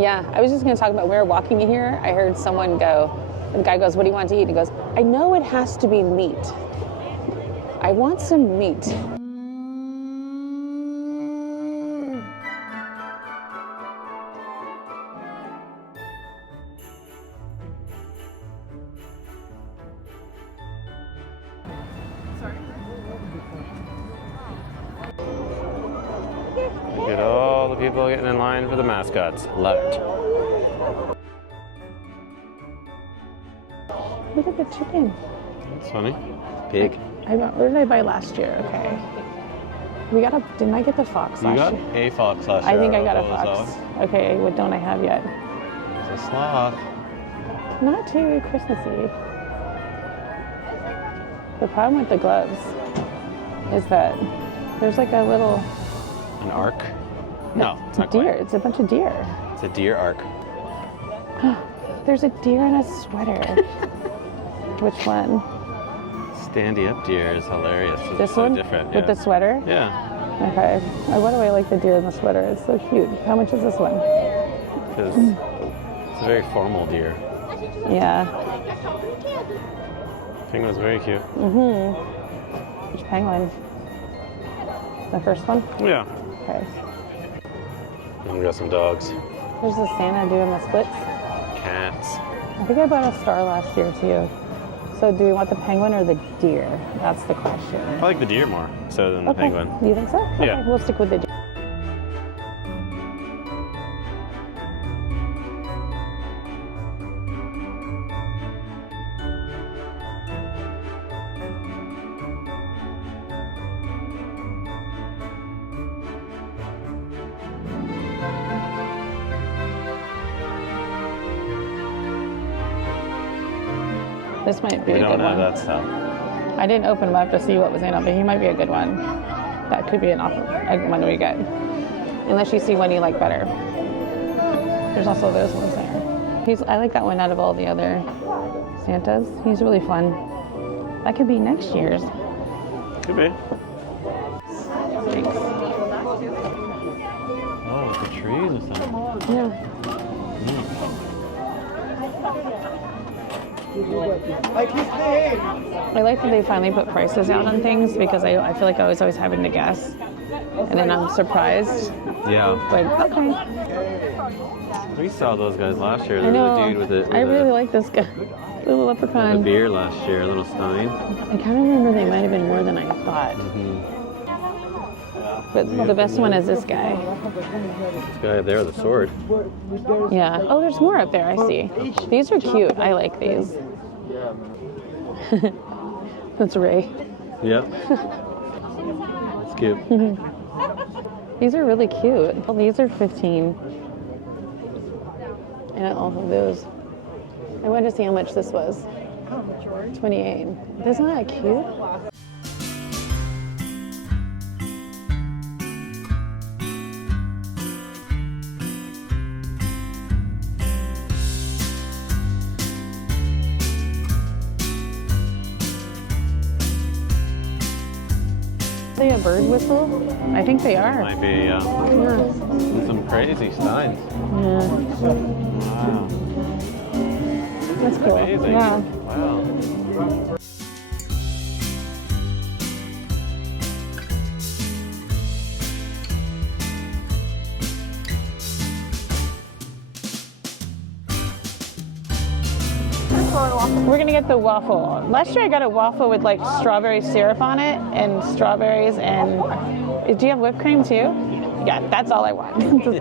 Yeah, I was just going to talk about, we were walking in here, I heard someone go, the guy goes, what do you want to eat? And he goes, I know it has to be meat. I want some meat. Look at all the people getting in line for the mascots. Love it. Look at the chicken. That's funny. Pig. Where did I buy last year? Okay. Didn't I get the fox last year? You got a fox last year. I think I got a fox. Okay, what don't I have yet? It's a sloth. Not too Christmassy. The problem with the gloves is that there's like a little... An arc? No, it's not deer. quite. It's a bunch of deer. It's a deer arc. There's a deer in a sweater. Which one? Standy up deer is hilarious. It's This so one? different. With the sweater? Yeah. Okay. Why do I like the deer in the sweater? It's so cute. How much is this one? Because it's a very formal deer. Yeah. Penguin's very cute. Mm-hmm. Which penguin? The first one? Yeah. Okay. And we got some dogs. There's the Santa doing the splits. Cats. I think I bought a star last year too. So do we want the penguin or the deer? That's the question. I like the deer more so than the Okay. penguin. You think so? Yeah. Okay, we'll stick with the deer. This might be We a don't good have one. that stuff. I didn't open them up to see what was in them, but he might be a good one. That could be a one we get. Unless you see one you like better. There's also those ones there. I like that one out of all the other Santas. He's really fun. That could be next year's. Could be. Thanks. Oh, with the trees or something. Yeah. I like that they finally put prices out on things because I feel like I was always having to guess. And then I'm surprised. Yeah. But okay. We saw those guys last year. I There was know. a dude with it. I really like this guy. Little with leprechaun. a beer last year, a little stein. I kind of remember they might have been more than I thought. But the best one is this guy. This guy there with a sword. Yeah. Oh, there's more up there, I see. These are cute. I like these. That's Ray. Yep. It's cute. These are really cute. Oh, these are 15. And all of those. I wanted to see how much this was. 28. Isn't that cute? Are they a bird whistle? I think they are. Might be, Yeah. and some crazy steins. Yeah. Wow. That's cool. Amazing. Yeah. Wow. We're gonna get the waffle. Last year I got a waffle with like strawberry syrup on it and strawberries and do you have whipped cream too? Yeah, that's all I want. Oh,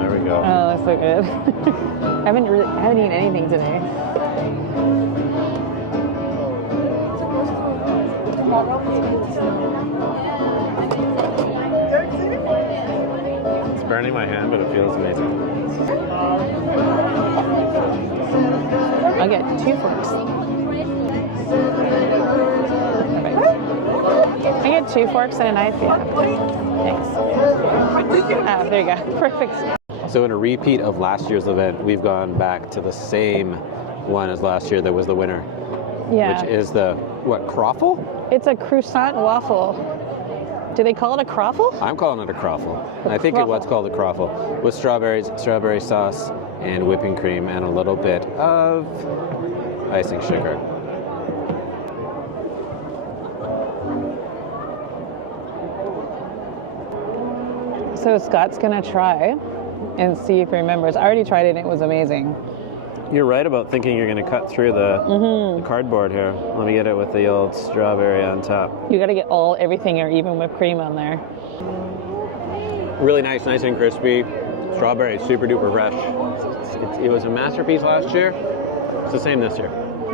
there we go. Oh, that's so good. I haven't eaten anything today. It's burning my hand, but it feels amazing. I'll get 2 forks. Perfect. I get 2 forks and a knife, yeah. Thanks. Oh, there you go. Perfect. So in a repeat of last year's event, we've gone back to the same one as last year that was the winner, Yeah. which is the, what, croffle? It's a croissant waffle. Do they call it a croffle? I'm calling it a croffle. I think it was called a croffle, with strawberries, strawberry sauce, and whipping cream, and a little bit of icing sugar. So Scott's gonna try and see if he remembers. I already tried it and it was amazing. You're right about thinking you're going to cut through the cardboard here. Let me get it with the old strawberry on top. You gotta get everything or even whipped cream on there. Really nice and crispy. Strawberry, super duper fresh. It was a masterpiece last year. It's the same this year.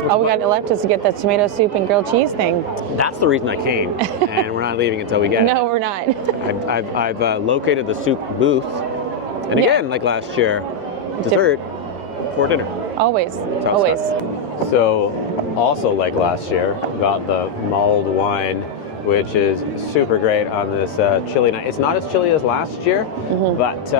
All we got left is to get the tomato soup and grilled cheese thing. That's the reason I came, and we're not leaving until we get it. No, we're not. I've located the soup booth, and again, like last year, dessert for dinner. Always, always. So, also like last year, got the mulled wine, which is super great on this chilly night. It's not as chilly as last year, but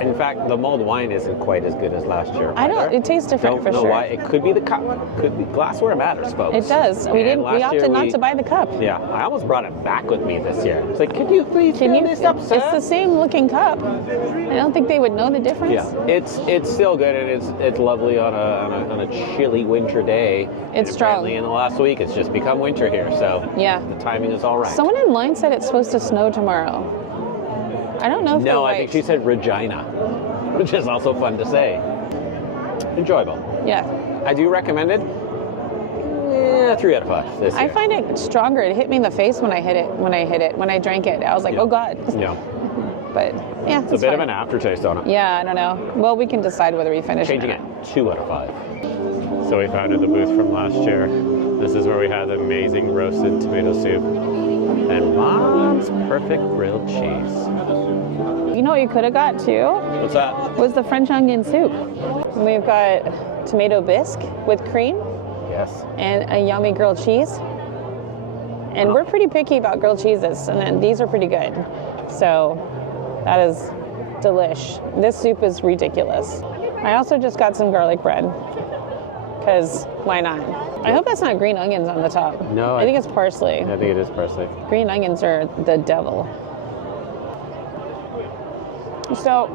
in fact, the mulled wine isn't quite as good as last year. I don't. It tastes different for Don't sure. know why. It could be the cup. Could be glassware matters, folks. It does. We opted not to buy the cup. Yeah, I almost brought it back with me this year. It's like, could you please fill this up, sir? It's the same looking cup. I don't think they would know the difference. Yeah, it's still good, and it's lovely on a chilly winter day. It's and strong. Apparently, in the last week, it's just become winter here, so yeah, the timing is all right. Someone in line said it's supposed to snow tomorrow. I don't know if they're right. I think she said Regina, which is also fun to say. Enjoyable. Yeah. I do recommend it. 3 out of 5 this year. I find it stronger. It hit me in the face when I drank it. I was like, oh God. Yeah. But yeah, it's a bit of an aftertaste on it. Yeah, I don't know. Well, we can decide whether we finish Changing it. 2 out of 5. So we found at the booth from last year. This is where we had the amazing roasted tomato soup and Mom's perfect grilled cheese. You know what you could have got too? What's that? Was the French onion soup. We've got tomato bisque with cream. Yes. And a yummy grilled cheese. And we're pretty picky about grilled cheeses, and then these are pretty good. So that is delish. This soup is ridiculous. I also just got some garlic bread, because why not? I hope that's not green onions on the top. No. I think it's parsley. I think it is parsley. Green onions are the devil. So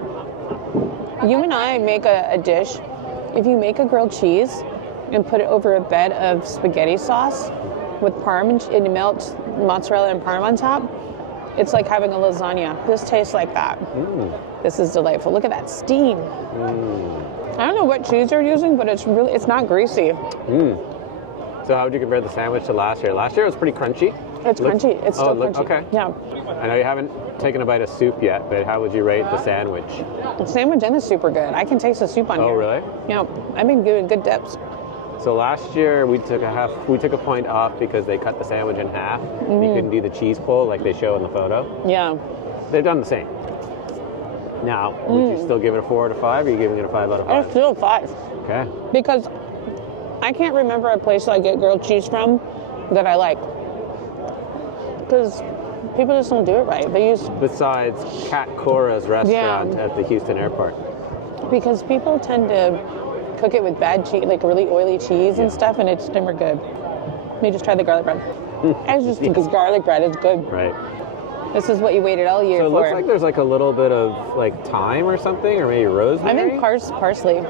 you and I make a dish. If you make a grilled cheese and put it over a bed of spaghetti sauce with parm and you melt mozzarella and parm on top, it's like having a lasagna. This tastes like that. This is delightful. Look at that steam. I don't know what cheese you're using, but it's not greasy. So how would you compare the sandwich to last year? Last year it was pretty crunchy. It's crunchy. It's still crunchy. Okay. Yeah. I know you haven't taken a bite of soup yet, but how would you rate the sandwich? The sandwich and the soup are good. I can taste the soup on here. Oh, really? Yeah. I've been doing good dips. So last year we took a point off because they cut the sandwich in half. You couldn't do the cheese pull like they show in the photo. Yeah. They've done the same. Now, would you still give it a 4 out of 5, or are you giving it a 5 out of 5? It's still 5. Okay. Because I can't remember a place I get grilled cheese from that I like. Because people just don't do it right. They use... Besides Kat Cora's restaurant at the Houston airport. Because people tend to cook it with bad cheese, like really oily cheese and stuff, and it's never good. Let me just try the garlic bread. It's just because garlic bread is good. Right. This is what you waited all year for. So it looks like there's like a little bit of like thyme or something, or maybe rosemary. I think parsley.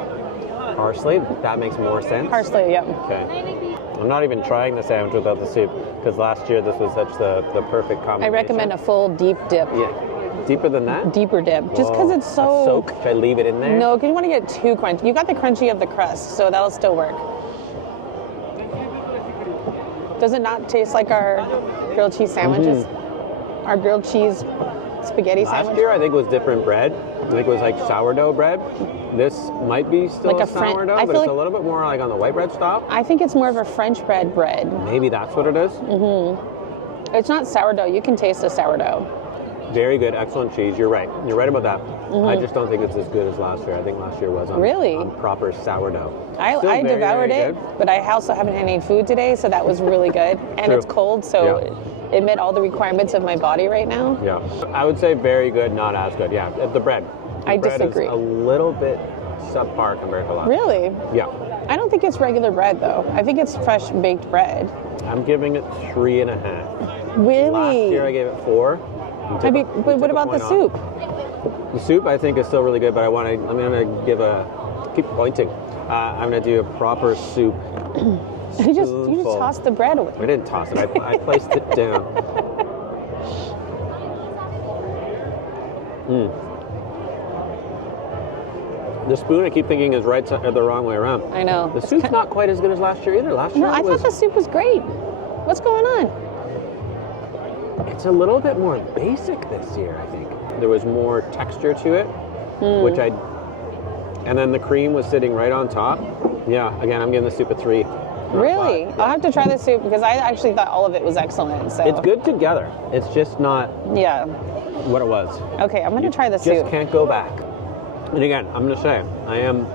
Parsley? That makes more sense. Parsley, yeah. Okay. I'm not even trying the sandwich without the soup, because last year this was such the perfect combination. I recommend a full deep dip. Yeah. Deeper than that? Deeper dip. Just because it's so... A soak? Should I leave it in there? No, because you want to get too crunchy. You got the crunchy of the crust, so that'll still work. Does it not taste like our grilled cheese sandwiches? Our grilled cheese spaghetti sandwich? Last year I think it was different bread. I think it was like sourdough bread. This might be still like a sourdough, but it's a little bit more like on the white bread style. I think it's more of a French bread. Maybe that's what it is. It's not sourdough. You can taste the sourdough. Very good, excellent cheese. You're right. You're right about that. I just don't think it's as good as last year. I think last year was on proper sourdough. I devoured it, but I also haven't had any food today, so that was really good. And it's cold, so it met all the requirements of my body right now. Yeah. I would say very good, not as good. Yeah, the bread. I bread disagree. Is a little bit subpar compared to last. Really? Yeah. I don't think it's regular bread though. I think it's fresh baked bread. I'm giving it 3.5. Really? Last year I gave it 4. But what about the soup? The soup I think is still really good, but I'm gonna give keep pointing. I'm gonna do a proper soup. You just tossed the bread away. I didn't toss it. I placed it down. The spoon I keep thinking is the wrong way around. I know. The soup's not quite as good as last year either. Last year I thought the soup was great. What's going on? It's a little bit more basic this year, I think. There was more texture to it, and then the cream was sitting right on top. Yeah, again, I'm giving the soup a 3. Really? I'll have to try the soup because I actually thought all of it was excellent. So it's good together. It's just not what it was. Okay, I'm going to try the soup. Just can't go back. And again, I'm going to say, I am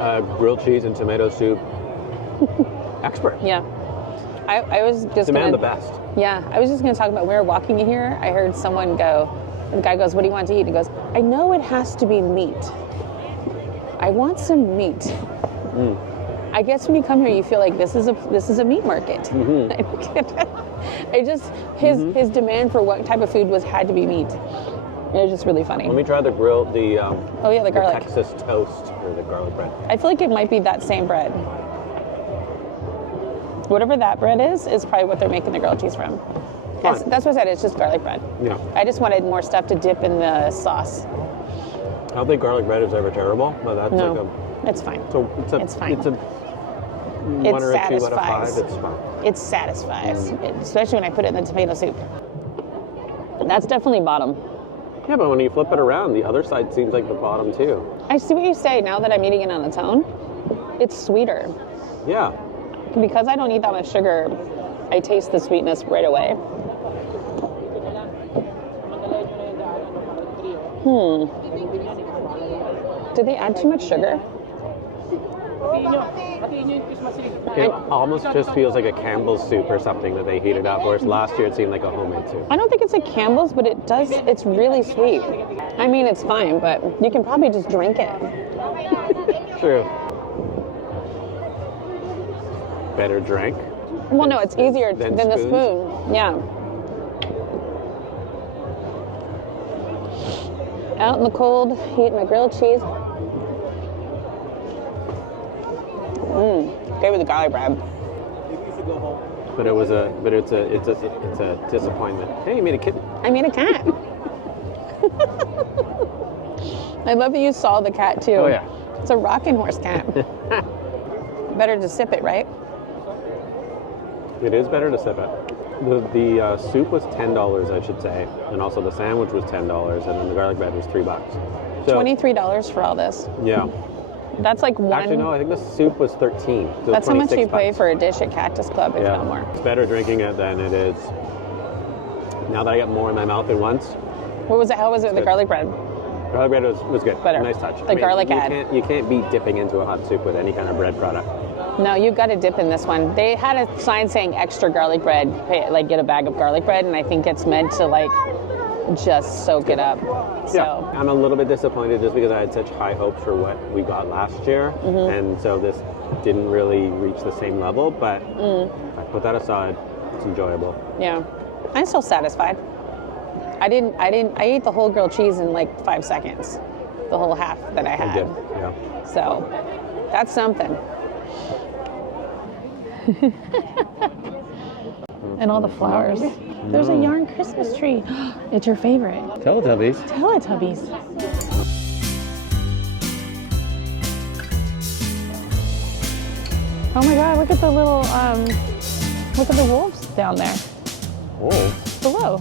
a grilled cheese and tomato soup expert. Yeah. I was just Demand the best. Yeah, I was just going to talk about, we were walking here, I heard someone go, the guy goes, what do you want to eat? He goes, I know it has to be meat. I want some meat. I guess when you come here, you feel like this is a meat market. His demand for what type of food had to be meat. It was just really funny. Let me try the garlic. The Texas toast or the garlic bread. I feel like it might be that same bread. Whatever that bread is probably what they're making the grilled cheese from. That's what I said, it's just garlic bread. Yeah. I just wanted more stuff to dip in the sauce. I don't think garlic bread is ever terrible, but that's it's fine. So it's fine. It's a 1 or a 2 out of 5. It's fine. It satisfies, especially when I put it in the tomato soup. That's definitely bottom. Yeah, but when you flip it around, the other side seems like the bottom too. I see what you say. Now that I'm eating it on its own, it's sweeter. Yeah. Because I don't eat that much sugar, I taste the sweetness right away. Did they add too much sugar? It almost just feels like a Campbell's soup or something that they heated up, whereas last year it seemed like a homemade soup. I don't think it's a Campbell's, but it's really sweet. I mean, it's fine, but you can probably just drink it. True. Better drink? Well, no, it's easier than the spoon. Yeah. Out in the cold, eating my grilled cheese. Gave me the garlic bread. But it's a disappointment. Hey, you made a kitten. I made a cat. I love that you saw the cat too. Oh yeah. It's a rocking horse cat. Better to sip it, right? It is better to sip it. The soup was $10, I should say, and also the sandwich was $10, and then the garlic bread was $3. So, $23 for all this. Yeah. That's like one. Actually, no, I think the soup was $13. So that's how much you pay for a dish at Cactus Club, if not more. It's better drinking it than it is. Now that I got more in my mouth at once. What was it? How was it? The garlic bread? Garlic bread was good. Better. Nice touch. The garlic ad. You can't beat dipping into a hot soup with any kind of bread product. No, you got to dip in this one. They had a sign saying extra garlic bread, get a bag of garlic bread, and I think it's meant to just soak it up. So. Yeah, I'm a little bit disappointed just because I had such high hopes for what we got last year, and so this didn't really reach the same level, but if I put that aside, it's enjoyable. Yeah, I'm still satisfied. I ate the whole grilled cheese in 5 seconds, the whole half that I had. Yeah. So, that's something. And all the flowers. There's a yarn Christmas tree. It's your favorite. Teletubbies. Teletubbies. Oh my God, look at the little, look at the wolves down there. Wolves? Below.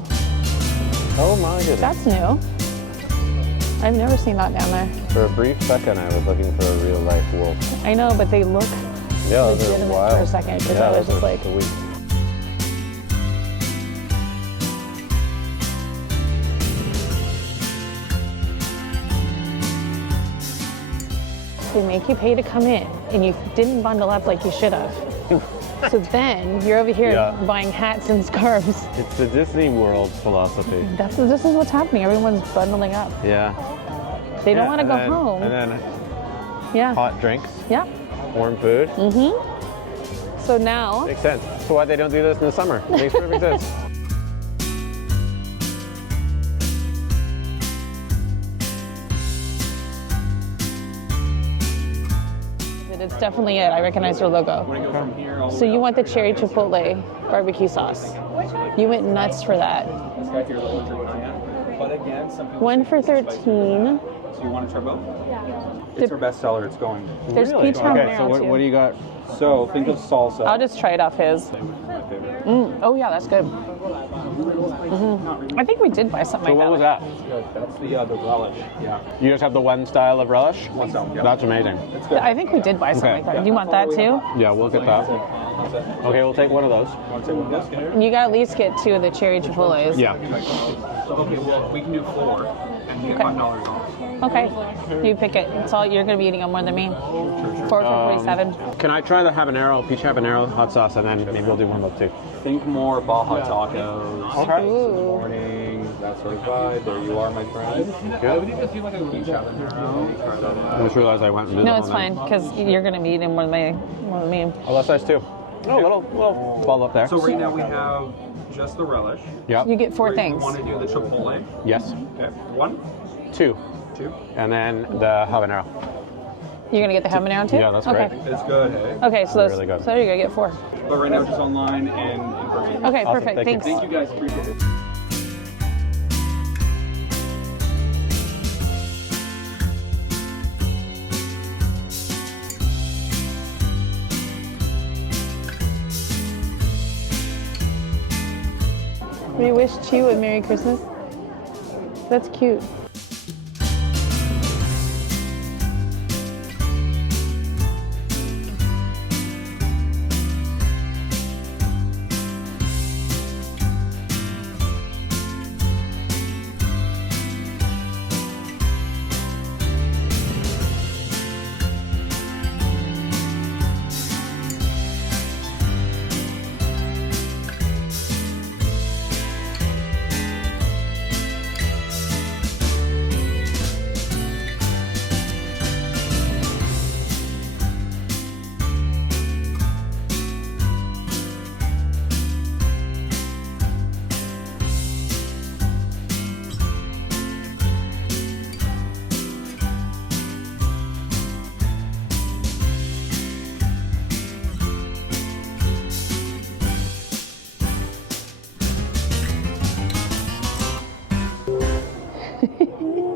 Oh my goodness. That's new. I've never seen that down there. For a brief second, I was looking for a real life wolf. I know, but they look legitimate for a second, because I was just like, they make you pay to come in, and you didn't bundle up like you should have. So then you're over here buying hats and scarves. It's the Disney World philosophy. This is what's happening. Everyone's bundling up. Yeah. They don't want to go home. And then Yeah. hot drinks, Yeah. warm food. So now, Makes sense. That's why they don't do this in the summer. Makes perfect sense. it's definitely it. I recognize your logo. So you want the cherry chipotle barbecue sauce. You went nuts for that. One for 13. So you want to try both? It's our best seller. It's going. There's peach Okay, habanero so too. what do you got? So think of salsa. I'll just try it off his. My favorite. Oh yeah, that's good. I think we did buy something So like what was that. that? That's the relish. Yeah. You just have the one style of relish? One style. Yeah. That's amazing. It's good. I think we did buy something Okay. like that. Do you want that too? Yeah, we'll get that. Okay, we'll take one of those. Want to take one of those? You gotta at least get 2 of the cherry chipotles. Yeah. Okay, well, we can do 4 and you get $5 off. Okay. You pick it. It's all you're gonna be eating on more than me. 4 for 47. Can I try the habanero, peach habanero hot sauce, and then maybe we'll do one of those too? Think more Baja tacos. Okay. Ooh. Morning, that sort of vibe. There you are, my friend. Good. Peach habanero. Try that I out. just realized I went and did No, the it's whole fine thing. because you're gonna be eating more than me. Oh, that's nice too. Oh, a little ball up there. So right now we have just the relish. Yep. You get 4 We things. want to do the chipotle. Yes. Okay. 1, 2. 2. And then the habanero. You're gonna get the habanero too? Yeah, that's okay. great. It's good, hey? Okay, so those, Really good. so you're gonna get 4. But right now just online and in person. Okay, Awesome, perfect. thank you. Thanks. Thank you guys, appreciate it. We wish you a Merry Christmas. That's cute.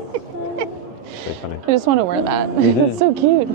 Pretty funny. I just want to wear that. It's so cute.